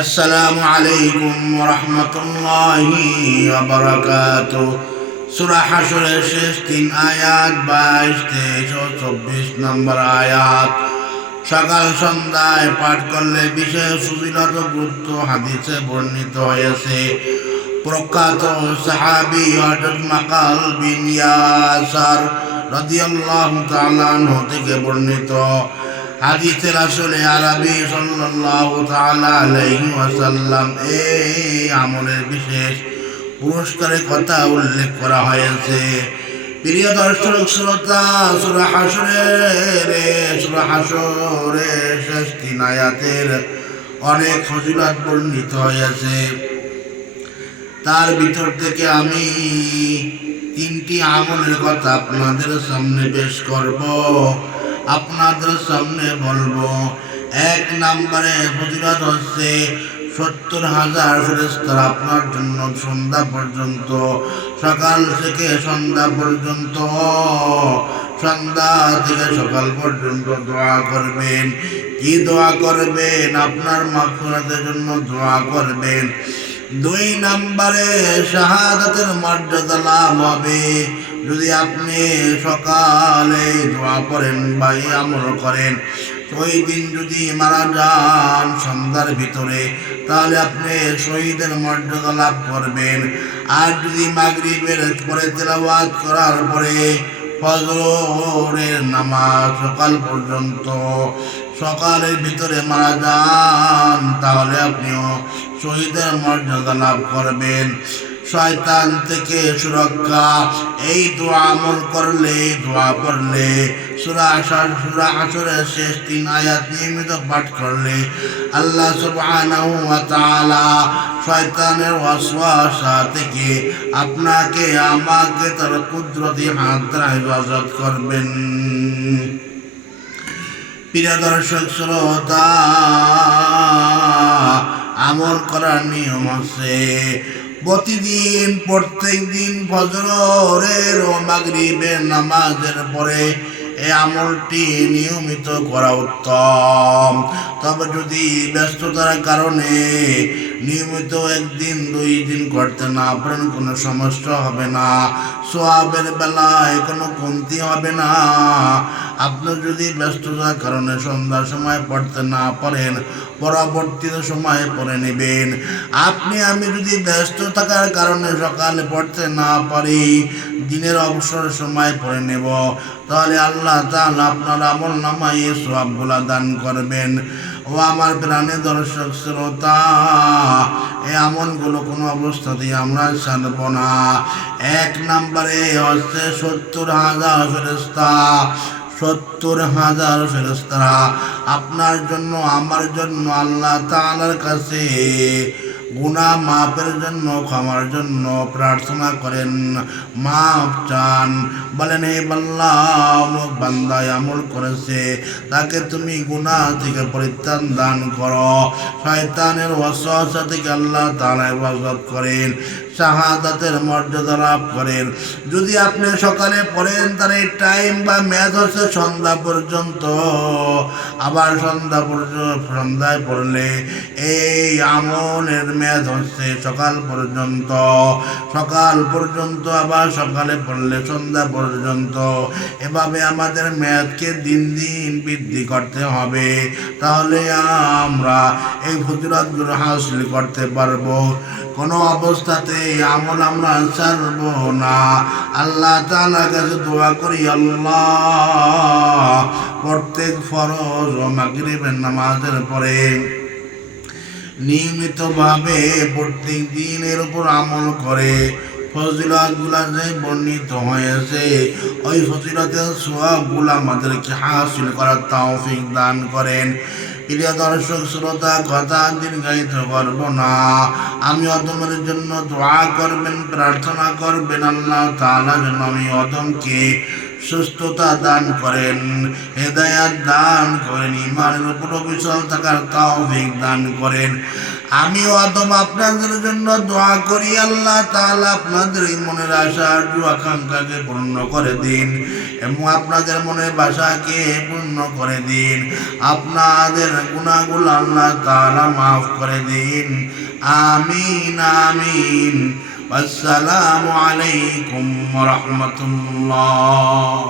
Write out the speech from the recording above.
আসসালামু আলাইকুম ওয়া রাহমাতুল্লাহি ওয়া বারাকাতুহু। সূরা হাশরের শেষ 3 আয়াত 22, 23 ও 24 নম্বর আয়াত সকাল সন্ধ্যায় পাঠ করলে বিশেষ ফজিলত ও গুরুত্ব হাদিসে বর্ণিত হয়েছে। প্রখ্যাত সাহাবী হযরত মাকাল বিন ইয়াসার রাদিয়াল্লাহু তাআলা আনহু থেকে বর্ণিত হাদিসে রাসূলে আরবি সাল্লাল্লাহু তাআলা আলাইহি ওয়াসাল্লাম এই আমলের বিশেষ পুরস্কারের কথা উল্লেখ করা হয়েছে। প্রিয় দর্শক শ্রোতা, সূরা হাশরের শেষ 3 আয়াতের অনেক ফজিলত বর্ণিত হয়েছে। তার ভিতর থেকে আমি 3টি আমলের কথা আপনাদের সামনে পেশ করব, আপনাদের সামনে বলবো। 1 নম্বরে ফজিলত হচ্ছে 70,000 ফেরেশতা আপনার জন্য সন্ধ্যা পর্যন্ত, সকাল থেকে সন্ধ্যা পর্যন্ত, সন্ধ্যা থেকে সকাল পর্যন্ত দোয়া করবেন। কি দোয়া করবেন? আপনার মাগফিরাতের জন্য দোয়া করবেন। 2 নম্বরে শাহাদাতের মর্যাদা লাভ হবে। যদি আপনি সকালে দোয়া করেন বা আমল করেন, ওই দিন যদি মারা যান সন্ধ্যার ভিতরে, তাহলে আপনি শহীদের মর্যাদা লাভ করবেন। আর যদি মাগরিবের পরে তেলাওয়াত করার পরে ফজরের নামাজ সকাল পর্যন্ত, সকালের ভিতরে মারা যান, তাহলে আপনিও শহীদের মর্যাদা লাভ করবেন। শয়তান থেকে সুরক্ষা এই দোয়া আমল করলে, দোয়া পড়লে, সূরা হাশরের শেষ 3 আয়াত নিয়মিত পাঠ করলে আল্লাহ সুবহানাহু ওয়া তাআলা শয়তানের ওয়াসওয়াসা থেকে আপনাকে আমাকে তার কুদরতি হাত দ্বারা হেফাজত করবেন। প্রিয় দর্শক শ্রোতা, আমল করার নিয়ম আছে। প্রতিদিন প্রত্যেক দিন ফজরের ও মাগরিবের নামাজের পরে এই আমলটি নিয়মিত করা উত্তম। তবে যদি ব্যস্ততার কারণে নিয়মিত 1 দিন 2 দিন করতে না পারেন, কোনো সমস্যা হবে না, সওয়াবের বেলায় কোনো কমতি হবে না। আপনি যদি ব্যস্ততার কারণে সন্ধ্যার সময় পড়তে না পারেন, পরবর্তী সময়ে পড়ে নেবেন। আমি যদি ব্যস্ত থাকার কারণে সকালে পড়তে না পারি, দিনের অবসর সময় পড়ে নেব, তাহলে আল্লাহ তাআলা আপনার আমল নামায় সওয়াবগুলা দান করবেন। ও আমার প্রাণের দর্শক শ্রোতা, এই আমলগুলো কোনো অবস্থাতেই আমরা ছাড়ব না। 1 নম্বরে হচ্ছে 70,000 ফেরেশতা। 70,000 ফেরেশতারা আপনার জন্য, আমার জন্য আল্লাহ তাআলার কাছে গুনাহ মাফের জন্য, ক্ষমার জন্য প্রার্থনা করেন, মাফ চান। বলেন, হে আল্লাহ, অমুক বান্দা আমল করেছে, তাকে তুমি গুনাহ থেকে পরিত্রাণ দান করো। শয়তানের ওয়াসওয়াসা থেকে আল্লাহ তাআলা হেফাজত করেন, শাহাদাতের মর্যাদা লাভ করেন। যদি আপনি সকালে পড়েন, তার এই টাইম বা মেয়াদ হচ্ছে সন্ধ্যা পর্যন্ত। আবার সন্ধ্যায় পড়লে এই আমলের মেয়াদ হচ্ছে সকাল পর্যন্ত। সকাল পর্যন্ত আবার সকালে পড়লে সন্ধ্যা পর্যন্ত। এভাবে আমাদের মেয়াদকে দিন দিন বৃদ্ধি করতে হবে, তাহলে আমরা এই ফজিলতগুলো হাসিল করতে পারবো। কোনো অবস্থাতে আমল আমরা ছাড়ব না। আল্লাহ তাআলার কাছে দোয়া করি, আল্লাহ প্রত্যেক ফরজ ও মাগরিবের নামাজের পরে নিয়মিতভাবে প্রত্যেক দিনের উপর আমল করে ফজিলতগুলা যে বর্ণিত হয়েছে, ওই ফজিলতের সওয়াবগুলা আমাদেরকে হাসিল করার তৌফিক দান করেন। প্রিয় দর্শক শ্রোতা, কথা দীর্ঘায়িত করব না। আমি অদমের জন্য দোয়া করবেন, প্রার্থনা করবেন, আল্লাহ তাআলা যেন আমি অদমকে সুস্থতা দান করেন, হেদায়াত দান করেন, ঈমানের উপর অবিচল থাকার তৌফিক দান করেন। আমিও আদম আপনাদের জন্য দোয়া করি, আল্লাহ তাআলা আপনাদের এই মনের আশা আরজু আকাঙ্ক্ষাকে পূর্ণ করে দিন এবং আপনাদের মনের বাসাকে পূর্ণ করে দিন। আপনাদের গুনাহগুলো আল্লাহ তাআলা মাফ করে দিন। আমিন আমিন। আসসালামু আলাইকুম ওয়া রাহমাতুল্লাহ।